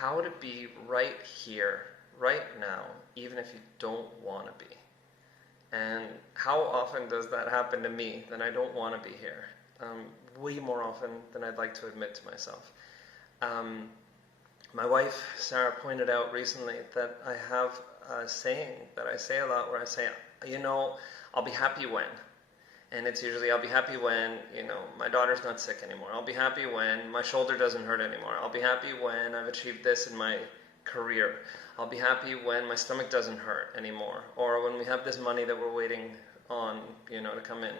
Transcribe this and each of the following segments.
how to be right here, right now, even if you don't want to be. And how often does that happen to me, that I don't want to be here? Way more often than I'd like to admit to myself. My wife, Sarah, pointed out recently that I have a saying that I say a lot where I say, I'll be happy when. And it's usually, I'll be happy when, my daughter's not sick anymore. I'll be happy when my shoulder doesn't hurt anymore. I'll be happy when I've achieved this in my career. I'll be happy when my stomach doesn't hurt anymore. Or when we have this money that we're waiting on, to come in.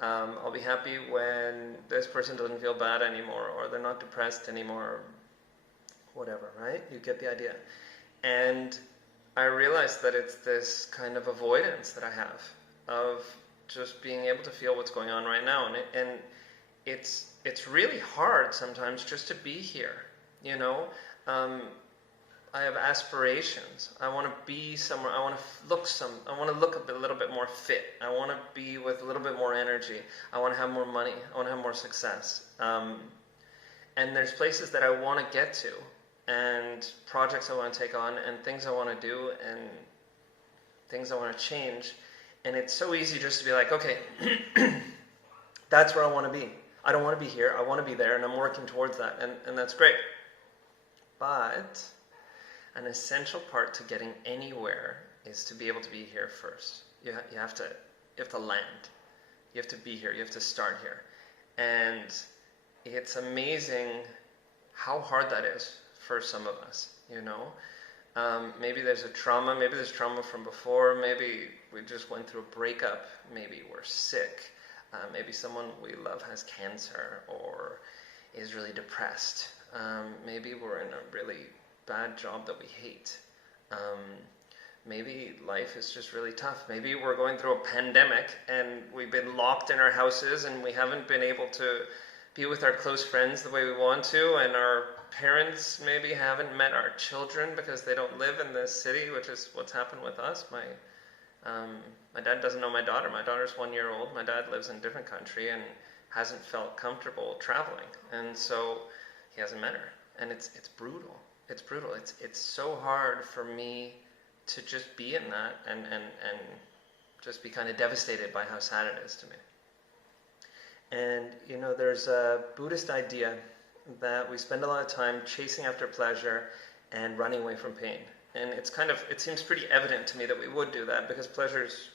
I'll be happy when this person doesn't feel bad anymore, or they're not depressed anymore, whatever, right? You get the idea. And I realized that it's this kind of avoidance that I have of just being able to feel what's going on right now. And it's really hard sometimes just to be here, I have aspirations. I want to be somewhere. I want to look a little bit more fit. I want to be with a little bit more energy. I want to have more money. I want to have more success. And there's places that I want to get to, and projects I want to take on, and things I want to do, and things I want to change. And it's so easy just to be like, okay, that's where I want to be. I don't want to be here. I want to be there, and I'm working towards that, and that's great. But an essential part to getting anywhere is to be able to be here first. You have to land. You have to be here. You have to start here. And it's amazing how hard that is for some of us, Maybe there's a trauma. Maybe there's trauma from before. Maybe we just went through a breakup. Maybe we're sick. Maybe someone we love has cancer or is really depressed. Maybe we're in a really bad job that we hate. Maybe life is just really tough. Maybe we're going through a pandemic and we've been locked in our houses and we haven't been able to be with our close friends the way we want to, and our parents maybe haven't met our children because they don't live in this city, which is what's happened with us. My dad doesn't know my daughter. My daughter's 1 year old. My dad lives in a different country and hasn't felt comfortable traveling, and so he hasn't met her. And it's brutal. It's brutal. It's so hard for me to just be in that and just be kind of devastated by how sad it is to me. And, there's a Buddhist idea that we spend a lot of time chasing after pleasure and running away from pain. And it seems pretty evident to me that we would do that because pleasure's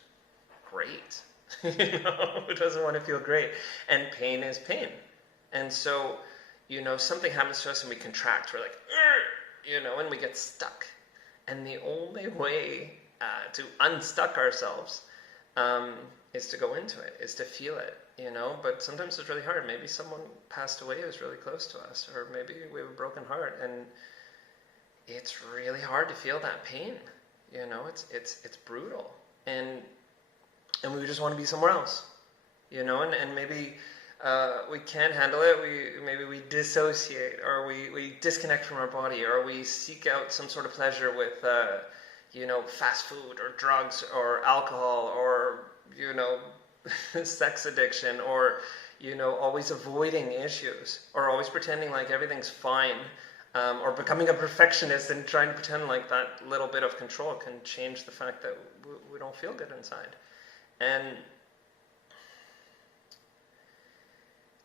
great. Who doesn't want to feel great? And pain is pain. And so, something happens to us and we contract. We're like, and we get stuck. And the only way to unstuck ourselves is to go into it, is to feel it, But sometimes it's really hard. Maybe someone passed away who's really close to us, or maybe we have a broken heart, and it's really hard to feel that pain. It's brutal, and we just want to be somewhere else, and maybe we can't handle it. Maybe we dissociate, or we disconnect from our body, or we seek out some sort of pleasure with fast food or drugs or alcohol or sex addiction, or always avoiding issues, or always pretending like everything's fine, or becoming a perfectionist and trying to pretend like that little bit of control can change the fact that we don't feel good inside. And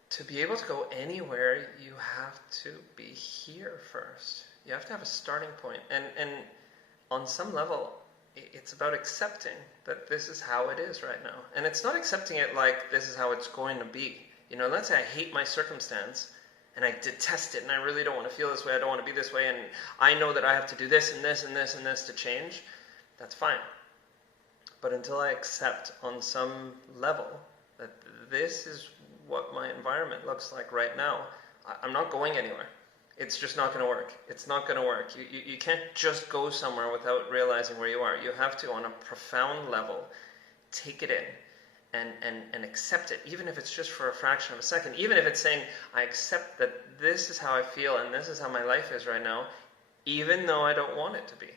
to be able to go anywhere, you have to be here first. You have to have a starting point. And on some level, it's about accepting that this is how it is right now. And it's not accepting it like this is how it's going to be. Let's say I hate my circumstance and I detest it and I really don't want to feel this way, I don't want to be this way, and I know that I have to do this and this and this and this to change. That's fine. But until I accept on some level that this is what my environment looks like right now, I'm not going anywhere. It's just not going to work. It's not going to work. You can't just go somewhere without realizing where you are. You have to, on a profound level, take it in and accept it, even if it's just for a fraction of a second. Even if it's saying, I accept that this is how I feel and this is how my life is right now, even though I don't want it to be.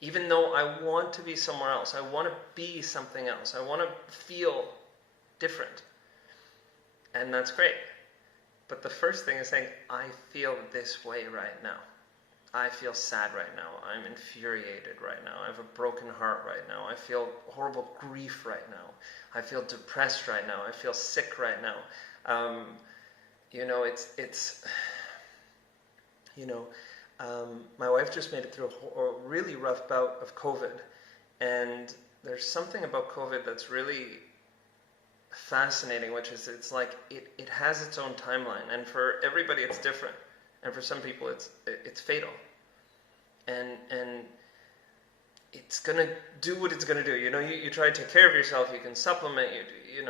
Even though I want to be somewhere else. I want to be something else. I want to feel different. And that's great. But the first thing is saying, I feel this way right now. I feel sad right now. I'm infuriated right now. I have a broken heart right now. I feel horrible grief right now. I feel depressed right now. I feel sick right now. It's my wife just made it through a really rough bout of COVID, and there's something about COVID that's really fascinating, which is it's like it has its own timeline, and for everybody it's different, and for some people it's fatal, and it's gonna do what it's gonna do. You try to take care of yourself, you can supplement, you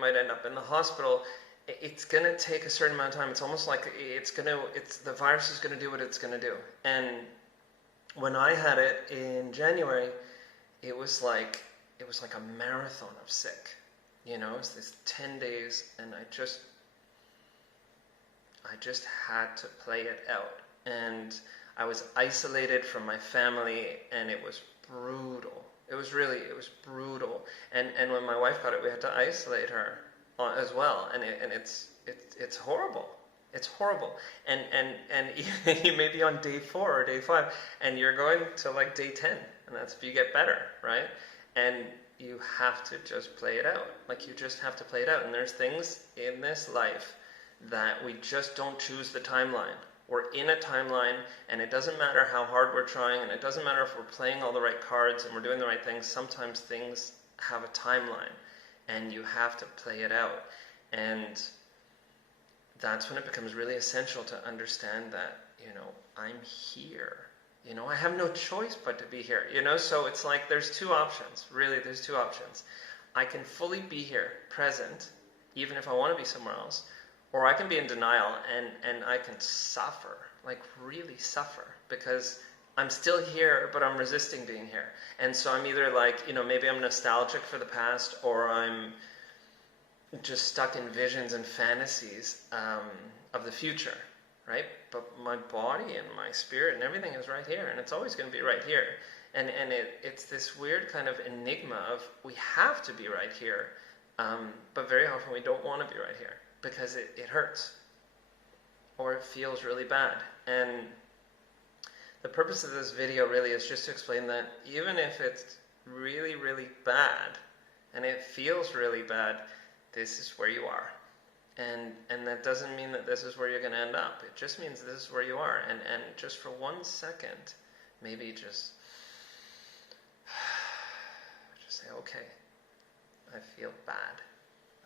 might end up in the hospital. It's gonna take a certain amount of time. It's almost like the virus is gonna do what it's gonna do. And when I had it in January, it was like a marathon of sick. It was this 10 days, and I just had to play it out. And I was isolated from my family, and it was brutal. It was brutal. And when my wife got it, we had to isolate her as well, and it's horrible. It's horrible. And you may be on day 4 or day 5, and you're going to like day 10, and that's if you get better, right? And you have to just play it out. Like, you just have to play it out. And there's things in this life that we just don't choose the timeline. We're in a timeline, and it doesn't matter how hard we're trying, and it doesn't matter if we're playing all the right cards and we're doing the right things. Sometimes things have a timeline, and you have to play it out. And that's when it becomes really essential to understand that, I'm here. I have no choice but to be here. So it's like there's two options. Really, there's two options. I can fully be here, present, even if I want to be somewhere else, or I can be in denial and I can suffer, like really suffer, because I'm still here, but I'm resisting being here. And so I'm either like, maybe I'm nostalgic for the past, or I'm just stuck in visions and fantasies of the future, right? But my body and my spirit and everything is right here, and it's always going to be right here. And it's this weird kind of enigma of we have to be right here, but very often we don't want to be right here because it hurts or it feels really bad. And the purpose of this video really is just to explain that even if it's really, really bad and it feels really bad, this is where you are. And that doesn't mean that this is where you're going to end up. It just means this is where you are. And just for 1 second, maybe just say, okay, I feel bad.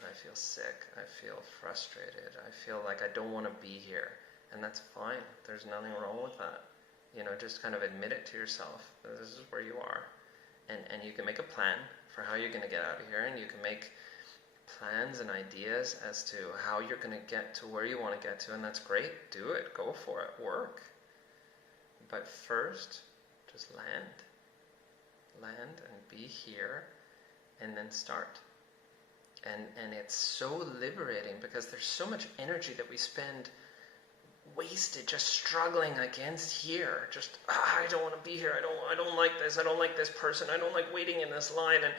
I feel sick. I feel frustrated. I feel like I don't want to be here. And that's fine. There's nothing wrong with that. Just kind of admit it to yourself that this is where you are. And you can make a plan for how you're going to get out of here, and you can make plans and ideas as to how you're going to get to where you want to get to, and that's great. Do it. Go for it. Work. But first, just land and be here, and then start. And it's so liberating because there's so much energy that we spend wasted just struggling against here. Just I don't want to be here. I don't like this. I don't like this person. I don't like waiting in this line. And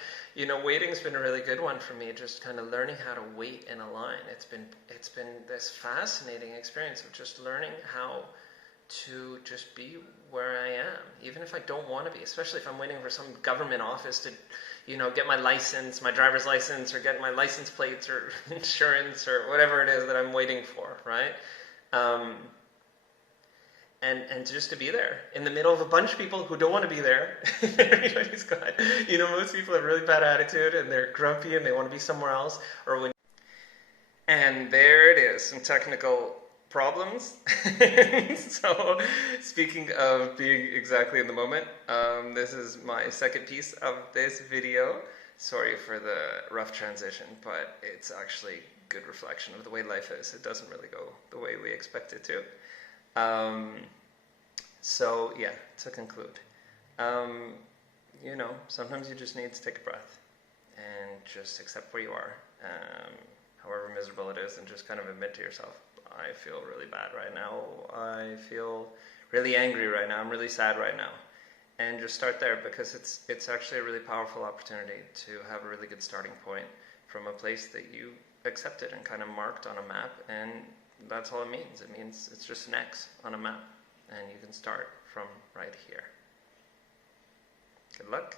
waiting's been a really good one for me. Just kind of learning how to wait in a line. It's been this fascinating experience of just learning how to just be where I am, even if I don't want to be. Especially if I'm waiting for some government office to, get my license, my driver's license, or get my license plates or insurance or whatever it is that I'm waiting for, right? And just to be there in the middle of a bunch of people who don't want to be there. Everybody's got, most people have really bad attitude and they're grumpy and they want to be somewhere else. And there it is, some technical problems. So, speaking of being exactly in the moment, this is my second piece of this video. Sorry for the rough transition, but it's actually good reflection of the way life is. It doesn't really go the way we expect it to. So yeah, to conclude, sometimes you just need to take a breath and just accept where you are, however miserable it is, and just kind of admit to yourself, I feel really bad right now. I feel really angry right now. I'm really sad right now. And just start there, because it's actually a really powerful opportunity to have a really good starting point from a place that you accepted and kind of marked on a map, and that's all it means. It means it's just an X on a map, and you can start from right here. Good luck.